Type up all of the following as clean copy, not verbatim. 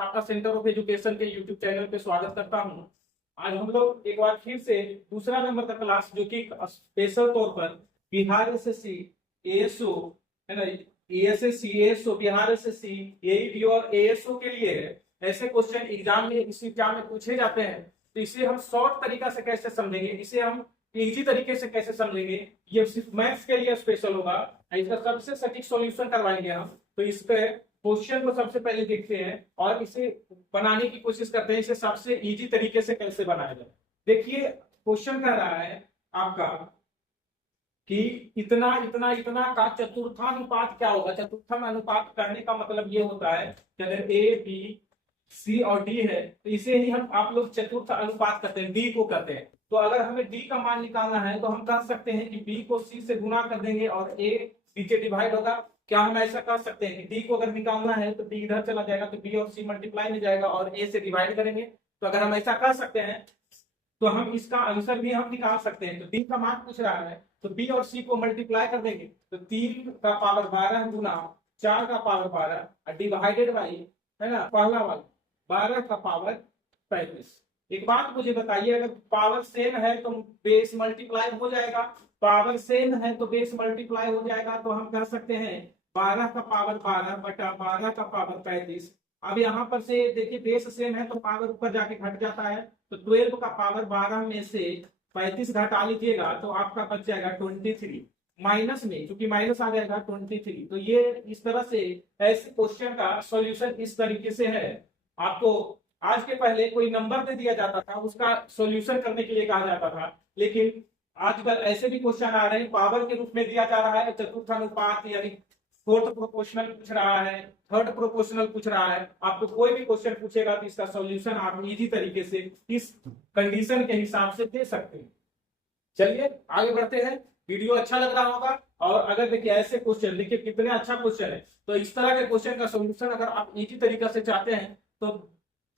आपका centre of education के YouTube channel पे स्वागत करता हूं। आज हम लोग एक बार फिर से दूसरा नंबर का क्लास जो कि स्पेशल तौर पर बिहार एसएससी एएसओ है ना, एएसएससी एएसओ बिहार एसएससी एईडी और एएसओ के लिए है। ऐसे क्वेश्चन एग्जाम में इसी एग्जाम में पूछे जाते हैं, तो इसे हम शॉर्ट तरीका से कैसे समझेंगे, इसे हम इजी तरीके से कैसे समझेंगे, ये सिर्फ मैथ्स के लिए स्पेशल होगा। इसका सबसे सटीक सॉल्यूशन करवाएंगे हम। तो इस पे क्वेश्चन को सबसे पहले देखते हैं और इसे बनाने की कोशिश करते हैं, इसे सबसे इजी तरीके से कैसे बनाया जाए। देखिए क्वेश्चन कह रहा है आपका कि इतना इतना इतना का चतुर्थानुपात क्या होगा। चतुर्थान अनुपात करने का मतलब ये होता है कि अगर ए बी सी और डी है तो इसे ही हम आप लोग चतुर्थ अनुपात करते हैं, डी को करते हैं। तो अगर हमें डी का मान निकालना है तो हम कह सकते हैं कि बी को सी से गुना कर देंगे और ए नीचे डिवाइड होगा। क्या हम ऐसा कर सकते हैं कि डी को अगर निकालना है तो डी इधर चला जाएगा तो बी और सी मल्टीप्लाई में जाएगा और ए से डिवाइड करेंगे। तो अगर हम ऐसा कर सकते हैं तो हम इसका आंसर भी हम निकाल सकते हैं। तो डी का मान पूछ रहा है तो बी और सी को मल्टीप्लाई कर देंगे तो 3 का पावर 12 गुना 4 का पावर 12 डिवाइडेड बाई है ना पहला वाला 12 का पावर 35। एक बात मुझे बताइए, अगर पावर सेम है तो बेस मल्टीप्लाई हो जाएगा, पावर सेम है तो बेस मल्टीप्लाई हो जाएगा। तो हम कह सकते हैं 12 का पावर 12 बटा 12 का पावर 35। अब यहाँ पर से देखिए बेस सेम है तो पावर ऊपर जाके घट जाता है, तो 12 का पावर 12 में से 35 घटा लीजिएगा तो आपका बच जाएगा 23। माइनस में क्योंकि माइनस आ जाएगा 23। तो ये इस तरह से ऐसे क्वेश्चन का सॉल्यूशन इस तरीके से है। आपको आज के पहले कोई नंबर दे दिया जाता था, उसका सॉल्यूशन करने के लिए कहा जाता था, लेकिन आजकल ऐसे भी क्वेश्चन आ रहे हैं पावर के रूप में दिया जा रहा है। चतुर्थानुपात यानी फोर्थ प्रोपोर्शनल पूछ रहा है, थर्ड प्रोपोर्शनल पूछ रहा है। आपको कोई भी क्वेश्चन पूछेगा तो इसका सॉल्यूशन आप इजी तरीके से इस कंडीशन के हिसाब से दे सकते हैं। चलिए आगे बढ़ते हैं। वीडियो अच्छा लग रहा होगा और अगर देखिए ऐसे क्वेश्चन देखिए कितने अच्छा क्वेश्चन है, तो इस तरह के क्वेश्चन का सॉल्यूशन अगर आप इजी तरीका से चाहते हैं तो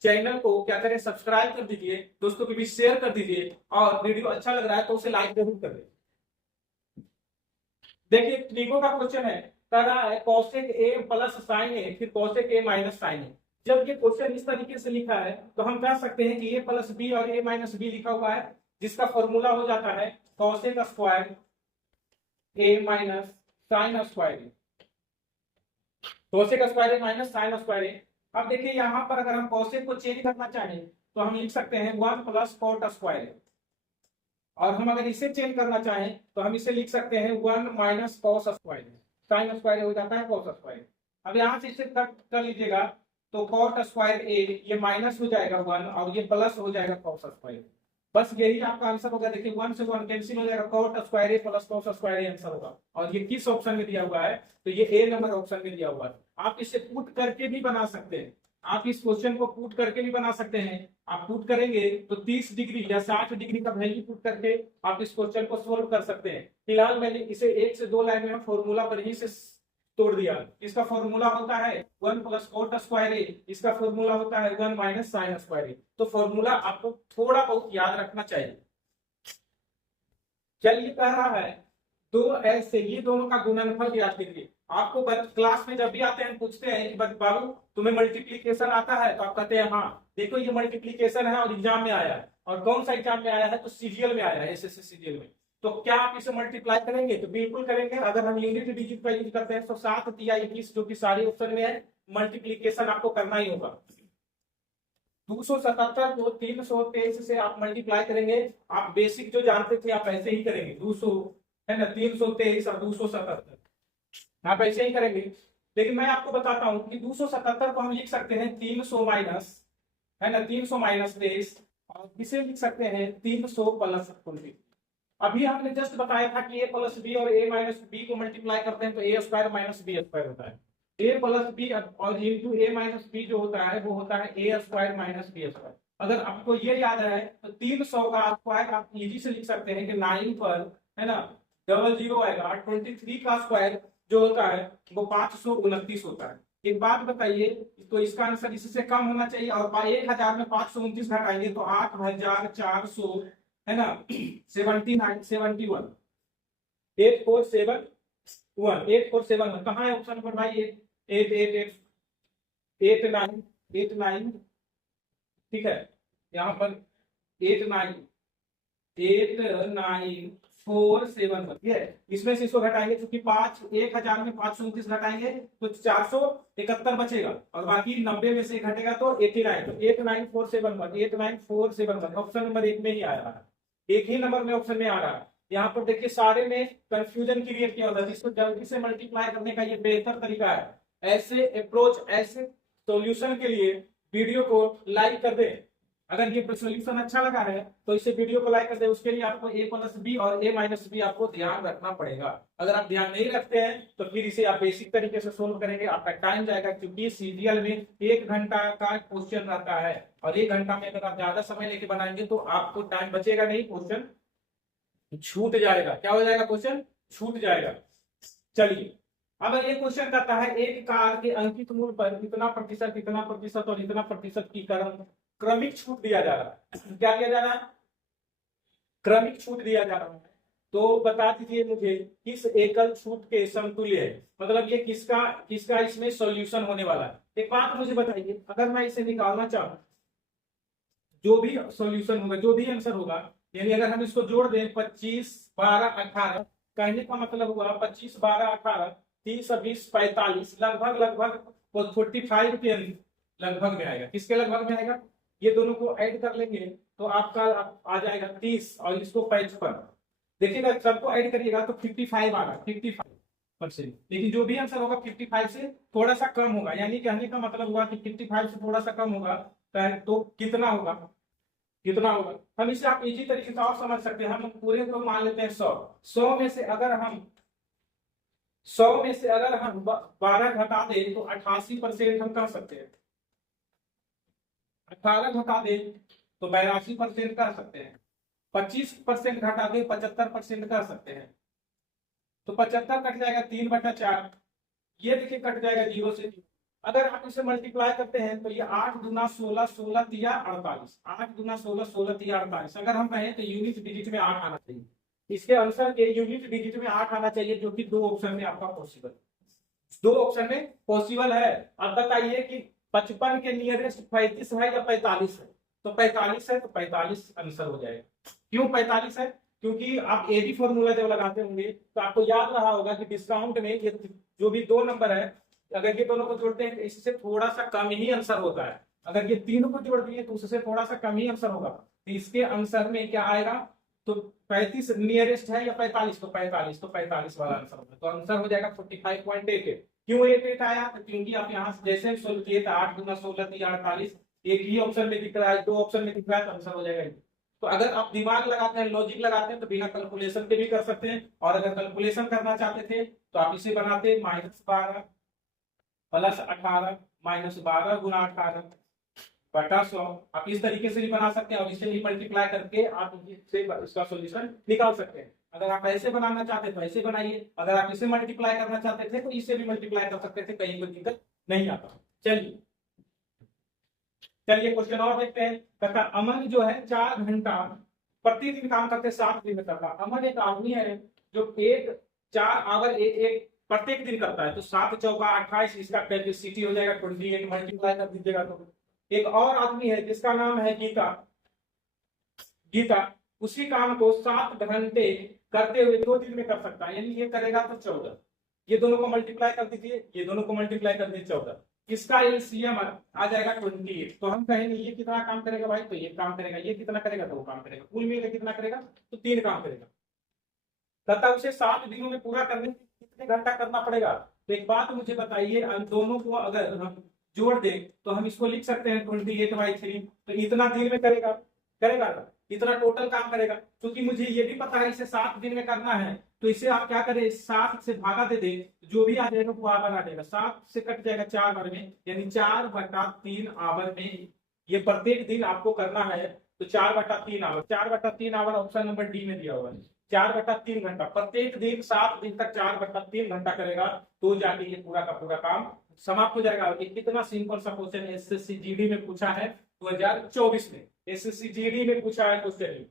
चैनल को क्या करें, सब्सक्राइब कर दीजिए, दोस्तों के बीच शेयर कर दीजिए और वीडियो अच्छा लग रहा है तो उसे लाइक जरूर कर दीजिए। देखिए ट्रिगो का क्वेश्चन है, कह रहा है cosec a plus sin a फिर cosec a minus sin a। जब ये क्वेश्चन इस तरीके से लिखा है तो हम कह सकते हैं कि a प्लस बी और a माइनस बी लिखा हुआ है, जिसका फॉर्मूला हो जाता है cosec square a minus sin square a, cosec square a minus sin square a। अब देखिए यहाँ पर अगर हम cosec को चेंज करना चाहें तो हम लिख सकते हैं 1 प्लस cot स्क्वायर, और हम अगर इसे चेंज करना चाहें तो हम इसे लिख सकते हैं 1 minus cos square, sin square हो जाता है cos स्क्वायर। अब यहाँ से इसे कट कर लीजिएगा तो cot स्क्वायर a ये माइनस हो जाएगा 1 और ये प्लस हो जाएगा cos स्क्वायर। बस यही आपका आंसर होगा। देखिए 1 से 1 कैंसिल हो जाएगा, cot square a plus cos square answer होगा। और ये किस ऑप्शन में दिया हुआ है, तो ये ए नंबर ऑप्शन में दिया हुआ है। आप इसे पुट करके भी बना सकते हैं, आप इस क्वेश्चन को पुट करके भी बना सकते हैं। आप पुट करेंगे तो 30 डिग्री या 60 डिग्री का वैल्यू पुट करके आप इस क्वेश्चन को सोल्व कर सकते हैं। फिलहाल मैंने इसे 1 से 2 लाइन में फॉर्मूला पर ही से तोड़ दिया। इसका फॉर्मूला होता है 1 प्लस cot स्क्वायर a, इसका फॉर्मूला होता है 1 माइनस sin स्क्वायर a। तो फॉर्मूला आपको थोड़ा बहुत याद रखना चाहिए। चलिए कह रहा है 2s से ये दोनों का गुणनफल याद कीजिए। आपको क्लास में जब भी आते हैं पूछते हैं कि बाबू तुम्हें मल्टीप्लीकेशन आता है, तो आप कहते हैं हाँ। देखो ये मल्टीप्लीकेशन है और एग्जाम में आया है, और कौन सा एग्जाम में आया है, तो सीजीएल में आया है, एसएससी सीजीएल में। तो क्या आप इसे मल्टीप्लाई करेंगे, तो बिल्कुल करेंगे। अगर हम यूनिट डिजिट का यूज करते हैं तो 7 या 21 जो कि सारे ऑप्शन में है, मल्टीप्लीकेशन आपको करना ही होगा। 277 को 323 से आप मल्टीप्लाई करेंगे। आप बेसिक जो जानते थे आप ऐसे ही करेंगे, 200 है ना, 323 और 277 आप ऐसे ही करेंगे। लेकिन मैं आपको बताता हूं कि 277 को हम लिख सकते हैं 300 माइनस है ना 300 माइनस 23, और इसे लिख सकते हैं 300 प्लस 20। अभी हमने जस्ट बताया था कि a प्लस बी और a माइनस बी को मल्टीप्लाई करते हैं तो a square minus B square होता है। a प्लस बी और इंटू a माइनस बी जो होता है वो होता है a square minus B square. अगर आपको ये याद है तो 300 का स्क्वायर आप इजी से लिख सकते हैं कि 9 पर है ना 00 आएगा। 23 का स्क्वायर जो होता है वो 529 होता है। एक बात बताइए, तो इसका आंसर इससे कम होना चाहिए, और 1000 में 529 घटाएंगे तो 8400 है ना 79 71 8471 8471 कहाँ है ऑप्शन नंबर भाई 8 8 8 8 9 89, ठीक है, यहाँ पर 89,471, ठीक है। इसमें से इसको घटाएंगे, चूंकि 1000 में 529 घटाएंगे तो 471 बचेगा, और बाकी 90 में से घटेगा तो 89, तो 89471, 89471 ऑप्शन नंबर 1 में ही आ रहा है, एक ही नंबर में ऑप्शन में आ रहा है। यहाँ पर देखिए सारे में कंफ्यूजन क्रिएट किया होता है, इसको जल्दी से मल्टीप्लाई करने का ये बेहतर तरीका है। ऐसे अप्रोच, ऐसे सॉल्यूशन के लिए वीडियो को लाइक कर दें। अगर ये सॉल्यूशन अच्छा लगा है तो इसे वीडियो को लाइक कर दे। उसके लिए आपको a प्लस बी और a माइनस बी आपको ध्यान रखना पड़ेगा। अगर आप ध्यान नहीं रखते हैं तो फिर इसे आप बेसिक तरीके से सोल्व करेंगे, आपका टाइम जाएगा, क्योंकि सीरियल में 1 घंटा का क्वेश्चन रहता है, और 1 घंटा में अगर आप ज्यादा समय लेके बनाएंगे तो आपको टाइम बचेगा नहीं, क्वेश्चन छूट जाएगा। क्या हो जाएगा? क्वेश्चन छूट जाएगा। चलिए, अगर ये क्वेश्चन कहता है एक कार के अंकित मूल्य पर इतना प्रतिशत, इतना प्रतिशत और इतना प्रतिशत की क्रमिक छूट दिया जा रहा है, क्या दिया जा रहा है? क्रमिक छूट दिया जा रहा है। तो बता दीजिए मुझे किस एकल छूट के समतुल्य है, मतलब ये किसका किसका इसमें सॉल्यूशन होने वाला है। एक बात मुझे बताइए, अगर मैं इसे निकालना चाहूं, जो भी सॉल्यूशन होगा, जो भी आंसर होगा, यानी अगर हम इसको जोड़ दें 25, 12, 18, कहने का मतलब हुआ 25, 12, 18, 30, 20, 45, लगभग 45 के लगभग में आएगा। किसके लगभग में आएगा? ये दोनों को ऐड कर लेंगे तो आपका आ जाएगा 30 और इसको 55। देखिएगा सबको ऐड करिएगा तो 55 आ रहा, 55%। लेकिन जो भी आंसर होगा 55 से थोड़ा सा कम होगा, यानी कहने का मतलब हुआ कि 55 से थोड़ा सा कम होगा तो कितना होगा, कितना होगा? हम इसे आप इजी तरीके से और समझ सकते हैं। हम पूरे को मान लेते हैं 100 में से अगर हम 12 घटा दें तो 88% हम कर सकते हैं। 18 घटा दें तो 82% कर सकते हैं। 25% घटा दें 75% कर सकते हैं। तो 75 कट जाएगा 3/4, ये देखिए कट जाएगा 0 से 0। अगर आप इसे मल्टीप्लाई करते हैं तो ये 8 दूना 16, 16 तिया 48, 8 दूना 16, 16 तिया 48। अगर हम कहें तो यूनिट डिजिट में 8 आना चाहिए, इसके आंसर के यूनिट डिजिट में 8 आना चाहिए, जो कि 2 ऑप्शन में आपका पॉसिबल, 2 ऑप्शन में पॉसिबल है। अब बताइए कि 55 के नियरेस्ट 35 है या 45 है? तो 45 है, तो 45 आंसर हो जाएगा। क्यों 45 है? क्योंकि आप एडी फॉर्मूला जब लगाते होंगे तो आपको याद रहा होगा कि डिस्काउंट में ये जो भी 2 नंबर है, अगर ये दोनों को जोड़ते हैं तो इससे थोड़ा सा कम ही आंसर होता है। अगर ये तीनों को जोड़ दिए तो उससे थोड़ा सा कम ही आंसर होगा। तो इसके आंसर में क्या आएगा? तो 35 नियरेस्ट है या 45? तो 45 वाला आंसर होगा। तो आंसर हो जाएगा 45.88। क्यों 88 आया? तो क्योंकि आप यहाँ जैसे सोल्व किए थे 8 दूना 16 तिया 48, एक ही ऑप्शन में दिख रहा है, 2 ऑप्शन में दिख रहा है, तो आंसर हो जाएगा। तो अगर आप दिमाग लगाते हैं, लॉजिक लगाते हैं, तो बिना कैलकुलेशन के भी कर सकते हैं। और अगर कैलकुलेशन करना चाहते थे तो आप इसे बनाते -12 प्लस 18 -12 गुना 18 बटा 100। आप इस तरीके से भी बना सकते हैं, और इसे भी मल्टीप्लाई करके आप इसका सॉल्यूशन निकाल सकते हैं। अगर आप ऐसे बनाना चाहते हैं तो ऐसे बनाइए, अगर आप इसे मल्टीप्लाई करना चाहते थे तो इसे भी मल्टीप्लाई कर सकते थे, कहीं कोई दिक्कत नहीं आता। चलिए क्वेश्चन और देखते हैं। तथा अमन जो है 4 घंटा प्रतिदिन काम करते 7 दिन में करता। अमन एक आदमी है जो 4 आवर एक प्रत्येक दिन करता है, तो 7 चौका 28, इसका कैपेसिटी हो जाएगा 28, मल्टीप्लाई कर दीजिएगा तो। एक और आदमी है जिसका नाम है गीता उसी काम को 7 घंटे करते हुए 2 दिन में कर सकता है, यानी ये करेगा तो 14। ये दोनों को मल्टीप्लाई कर दीजिए, ये दोनों को मल्टीप्लाई कर दीजिए 14, इसका एलसीएम आ जाएगा 28। तो हम कहेंगे ये कितना काम करेगा भाई? तो ये काम करेगा। ये कितना करेगा? तो वो काम करेगा। कुल मिलकर कितना करेगा? तो 3 काम करेगा। तथा उसे 7 दिनों में पूरा करने के कितने घंटा करना पड़ेगा? तो एक बात मुझे बताइए, दोनों को अगर हम जोड़ दें तो हम इसको लिख सकते हैं 28/3। तो इतना दिन में करेगा इतना टोटल काम करेगा। क्योंकि मुझे ये भी पता है इसे 7 दिन में करना है, तो इसे आप क्या करें, 7 से भागा दे दें, जो भी आ जाएगा वो आवर आ जाएगा। 7 से कट जाएगा 4 आवर में, यानी 4/3 आवर में ये प्रत्येक दिन आपको करना है। तो 4/3 hour, 4/3 hour option number D में दिया हुआ है। 4/3 घंटा प्रत्येक दिन, 7 दिन तक 4/3 घंटा करेगा, तो जाके ये पूरा का पूरा काम समाप्त हो जाएगा। कितना सिंपल सा क्वेश्चन एसएससी जीडी में पूछा है 2024 में। एसएससी जीडी में पूछा है क्वेश्चन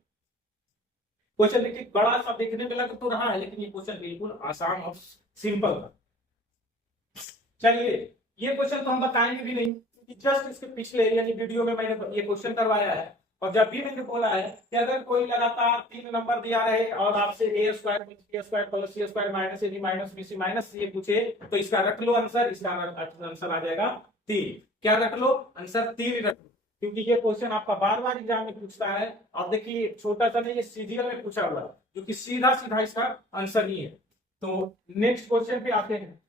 देखिए, बड़ा सा देखने में लग तो रहा है, लेकिन ये क्वेश्चन बिल्कुल आसान और सिंपल था। चलिए ये क्वेश्चन तो हम बताएंगे भी नहीं, जस्ट इसके पिछले यानी वीडियो में मैंने ये क्वेश्चन करवाया है, और जब भी मैंने बोला है कि अगर कोई लगातार 3 नंबर दिया रहे और आपसे a square b square plus c square minus ab minus bc minus c पूछे, तो इसका रख लो आंसर, इसका आंसर आ जाएगा 3। क्या रख लो आंसर? 3 रख लो, क्योंकि ये क्वेश्चन आपका बार बार एग्जाम में पूछता है। और देखिए छोटा सा नहीं, ये सीजीएल में पूछा हुआ, जो कि सीधा सीधा इसका आंसर ही है। तो नेक्स्ट क्वेश्चन पे आते हैं।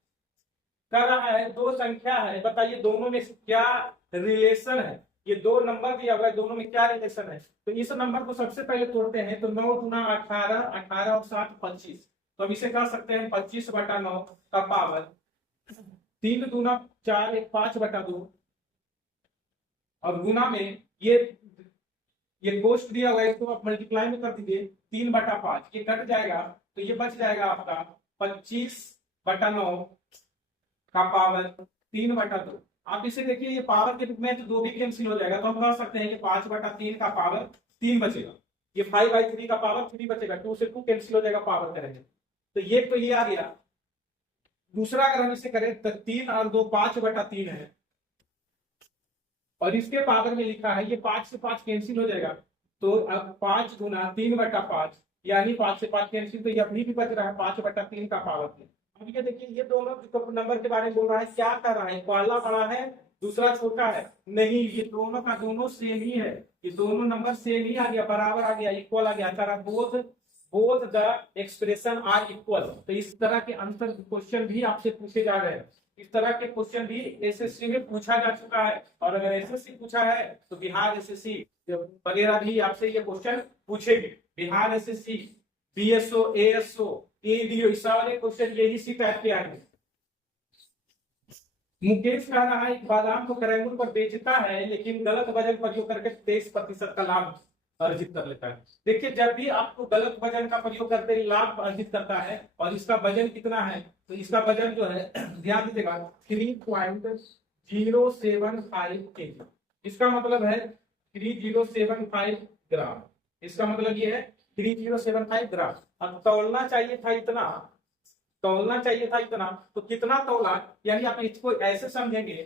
कर रहा है दो संख्या है, बताइए दोनों में क्या रिलेशन है। ये दो नंबर दिया हुआ है, दोनों में क्या रिलेशन है। तो इस नंबर को सबसे पहले तोड़ते हैं, तो 9 गुना 18, 18 और 7 25। तो हम इसे कर सकते हैं 25/9 का पावर 3 दूना 4, 1 5/2, और गुना में ये कोष्ट दिया हुआ है, इसको आप मल्टीप्लाई में कर दीजिए 3/5, ये कट जाएगा, तो ये बच जाएगा आपका 25/9 का पावर 3/2। आप इसे देखिए, ये पावर के रूप में तो 2 भी कैंसिल हो जाएगा, तो हम कह सकते हैं कि 5/3 का पावर 3 बचेगा। ये 5/3 का पावर 3 बचेगा, 2 से 2 कैंसिल हो जाएगा पावर करेंगे, तो ये आ गया। दूसरा अगर हम इसे करें तो 3 और 2 5/3 है, और इसके पावर में लिखा है, ये 5 से 5 कैंसिल हो जाएगा, तो अब 5 गुना 3/5 यानी 5 से 5 कैंसिल, तो ये अभी भी बच रहा है 5/3 का पावर। अब ये देखिए, ये दोनों नंबर के बारे में बोल रहा है, क्या कर रहा है, पहला बड़ा है दूसरा छोटा है, नहीं, ये दोनों का दोनों सेम ही है, ये दोनों नंबर सेम ही आ गया, बराबर आ गया, इक्वल आ गया। Both the expression are equal. तो इस तरह के आंसर क्वेश्चन भी आपसे पूछे जा रहे हैं, इस तरह के क्वेश्चन भी एसएससी में पूछा जा चुका है, और अगर एसएससी पूछा है तो बिहार एसएससी वगैरह भी आपसे ये क्वेश्चन पूछेगी। Bihar SSC, BSO, ASO, ADO, इस सारे क्वेश्चन यही सी टाइप के आएंगे। मुकेश कह रहा है बादाम को कैरंगुल पर बेचता है, लेकिन गलत वजन प्रयोग करके 23% का लाभ अर्जित कर लेता है। देखिए, जब भी आपको गलत वजन का प्रयोग करते लाभ अर्जित करता है, और इसका वजन कितना है, तो इसका वजन जो है ध्यान दीजिएगा 3.075 kg। इसका मतलब है 3075 ग्राम, इसका मतलब ये है 3075 ग्राम। अब तौलना चाहिए था इतना, तो कितना तौला, यानी आप इसको ऐसे समझेंगे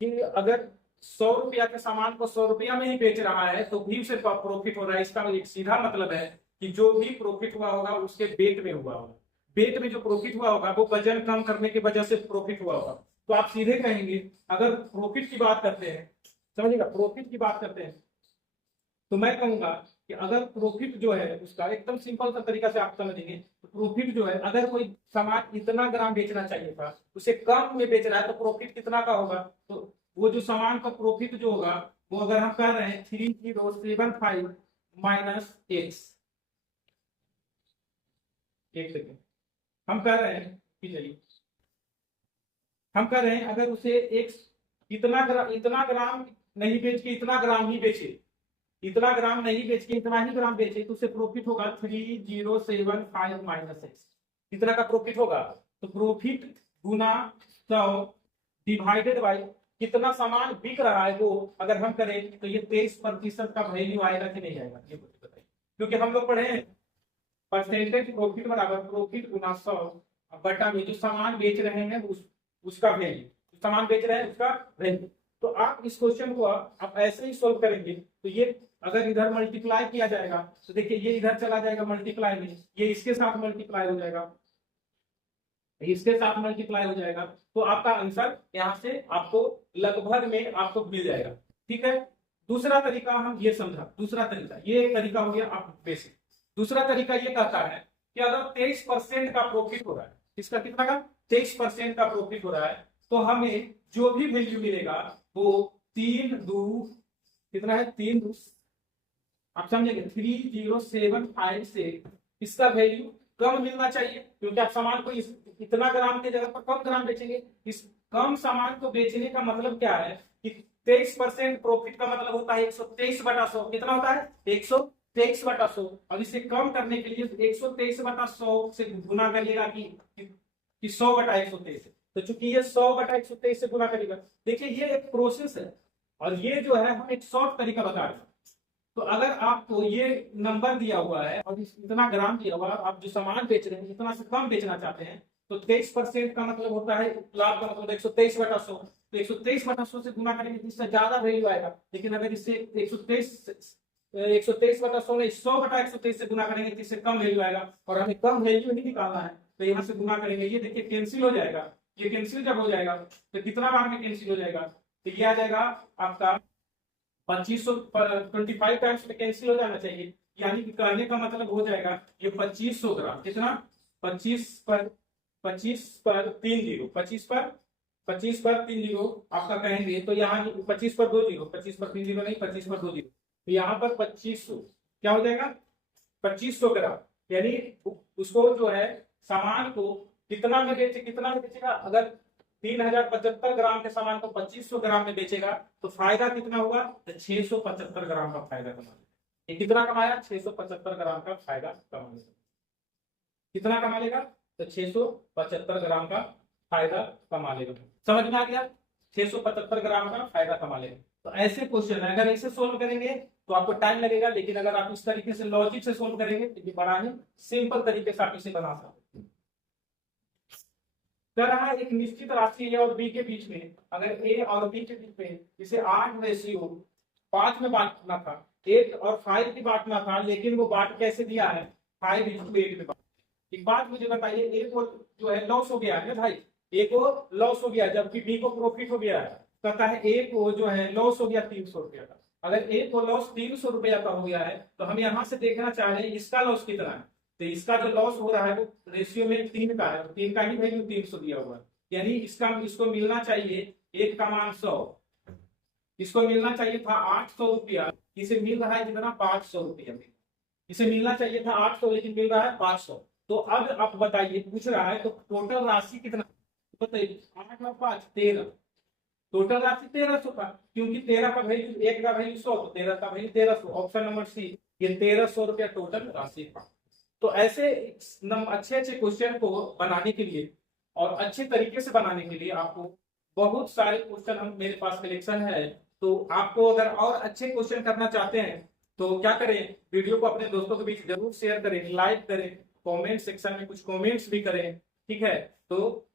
कि अगर 100 रुपया के सामान को 100 रुपया में ही बेच रहा है, तो भी उसे प्रॉफिट हो रहा है। इसका एक सीधा मतलब है कि जो भी प्रॉफिट हुआ होगा उसके वेट में हुआ होगा, वेट में जो प्रॉफिट हुआ होगा वो वजन कम करने की वजह से प्रॉफिट हुआ होगा। तो आप सीधे कहेंगे, अगर प्रॉफिट की बात करते हैं, समझिएगा, प्रॉफिट की बात करते हैं, तो मैं कहूंगा कि अगर प्रॉफिट जो है उसका एकदम सिंपल सा तरीका से आप समझेंगे, तो प्रॉफिट जो है, अगर कोई सामान इतना ग्राम बेचना चाहिए था, उसे कम में बेच रहा है, तो प्रॉफिट कितना का होगा। तो वो जो सामान का प्रॉफिट जो होगा, वो अगर हम कर रहे हैं 3075 माइनस x, एक सेकेंड, हम कर रहे हैं चलिए, हम कर रहे हैं अगर उसे x इतना ग्राम नहीं बेच के इतना ग्राम ही बेचे, इतना ग्राम नहीं बेच के इतना ही ग्राम बेचे, तो उसे प्रॉफिट होगा 3075 माइनस x। कितना का प्रॉफिट होगा, तो प्रॉफिट गुना 100 डिवाइडेड बाई कितना सामान बिक रहा है वो अगर हम करें, तो ये 23% का वैल्यू आएगा कि नहीं आएगा, ये बताइए। क्योंकि हम लोग पढ़े परसेंटेज प्रॉफिट बराबर प्रॉफिट गुना 100 बटा में जो सामान बेच रहे हैं उसका वैल्यू, सामान बेच रहे हैं उसका वैल्यू। तो आप इस क्वेश्चन को आप ऐसे ही सोल्व करेंगे, तो ये अगर इधर मल्टीप्लाई किया जाएगा, तो देखिए ये इधर चला जाएगा मल्टीप्लाई में, ये इसके साथ मल्टीप्लाई हो जाएगा, इसके साथ मल्टीप्लाई हो जाएगा, तो आपका आंसर यहाँ से आपको लगभग में आपको मिल जाएगा। ठीक है, दूसरा तरीका हम ये समझा, दूसरा तरीका, ये तरीका हो गया आप बेसिक। दूसरा तरीका ये कहता है कि अगर 23% का प्रॉफिट हो रहा है, इसका कितना का 23% का प्रॉफिट हो रहा है, तो हमें जो भी वैल्यू मिलेगा वो 3 कितना है, 3 आप समझेंगे 3075 से इसका वैल्यू कम मिलना चाहिए, क्योंकि आप सामान को इतना ग्राम के जगह पर कम ग्राम बेचेंगे। इस कम सामान को बेचने का मतलब क्या है कि 23% प्रॉफिट का मतलब होता है 123/100। कितना होता है, 123/100। और इसे कम करने के लिए 123/100 से गुना करिएगा कि 100/123। तो चूंकि ये 100/123 से गुना करेगा, देखिए ये एक प्रोसेस है, और ये जो है हम एक शॉर्ट तरीका बता रहे हैं। तो अगर आपको ये नंबर दिया हुआ है और इतना ग्राम दिया हुआ है, आप जो सामान बेच रहे हैं इतना से कम बेचना चाहते हैं, तो 23% का मतलब होता है लाभ का मतलब 123/100। तो 123/100 से गुना करेंगे तो इससे ज्यादा वैल्यू आएगा, लेकिन अगर इससे 123/100 नहीं 100/123 से गुना करेंगे तो इससे कम वैल्यू आएगा, और हमें कम वैल्यू ही निकालना है। तो यहाँ से गुना करेंगे, ये देखिए कैंसिल हो जाएगा, ये कैंसिल जब हो जाएगा तो कितना भाग में कैंसिल हो जाएगा, तो ये आ जाएगा आपका 2500, 25 टाइम्स में कैंसिल हो जाना चाहिए। यानी कि कहने का मतलब हो जाएगा ये 2500 ग्राम, कितना 25 पर 3 जीरो आपका कहेंगे, तो यहाँ 25 पर 2 जीरो, 25 पर 3 जीरो नहीं, 25 पर 2 जीरो, तो यहाँ पर 2500 क्या हो जाएगा 2500 ग्राम। यानी उसको जो है सामान को कितना में बेचेगा, अगर 3075 ग्राम के सामान को 2500 ग्राम में बेचेगा तो फायदा कितना होगा, तो 675 ग्राम का फायदा कमा। ये कितना कमाया, 675 ग्राम का फायदा कमा लेगा। कितना कमा लेगा, तो 675 ग्राम का फायदा कमा लेगा। समझ में आ गया, 675 ग्राम का फायदा कमा लेगा। तो ऐसे क्वेश्चन है, अगर ऐसे सोल्व करेंगे तो आपको टाइम लगेगा, लेकिन अगर आप इस तरीके से लॉजिक से सोल्व करेंगे तो ये बड़ा ही सिंपल तरीके से आप इसे बना सकते हैं। कह रहा है एक निश्चित राशि ए और बी के बीच में, अगर ए और बी के बीच में इसे 8:5 में बांटना था, 8 और 5 की बांटना था, लेकिन वो बांट कैसे दिया है, 5:8 में। एक बात मुझे बताइए, ए को जो है लॉस हो गया है ना भाई, ए को लॉस हो गया जबकि बी को प्रॉफिट हो गया है। कहता है ए को जो है लॉस हो गया 300 रुपया का। अगर ए को लॉस 300 रुपया का हो गया है तो हम यहाँ से देखना चाह रहे हैं इसका लॉस कितना है। तो इसका जो लॉस हो रहा है वो रेशियो में 3 का है, 3 का ही वैल्यू 300 दिया हुआ है। यानी इसको मिलना चाहिए 1 का मान 100, इसको मिलना चाहिए था 800 रुपया, इसे मिल रहा है कितना 500 रुपया। इसे मिलना चाहिए था 800 लेकिन मिल रहा है 500। तो अब आप बताइए, पूछ रहा है तो टोटल राशि कितना बताइए, 8 और 5 13, टोटल राशि 1300 का, क्योंकि 13 का वैल्यू 1 का वैल्यू 100, तो 13 का वैल्यू 1300। ऑप्शन नंबर सी, ये 1300 रुपया टोटल राशि का। तो ऐसे अच्छे क्वेश्चन को बनाने के लिए और अच्छे तरीके से बनाने के लिए आपको बहुत सारे क्वेश्चन हम मेरे पास कलेक्शन है। तो आपको अगर और अच्छे क्वेश्चन करना चाहते हैं तो क्या करें, वीडियो को अपने दोस्तों के बीच जरूर शेयर करें, लाइक करें, कमेंट सेक्शन में कुछ कमेंट्स भी करें, ठीक है। तो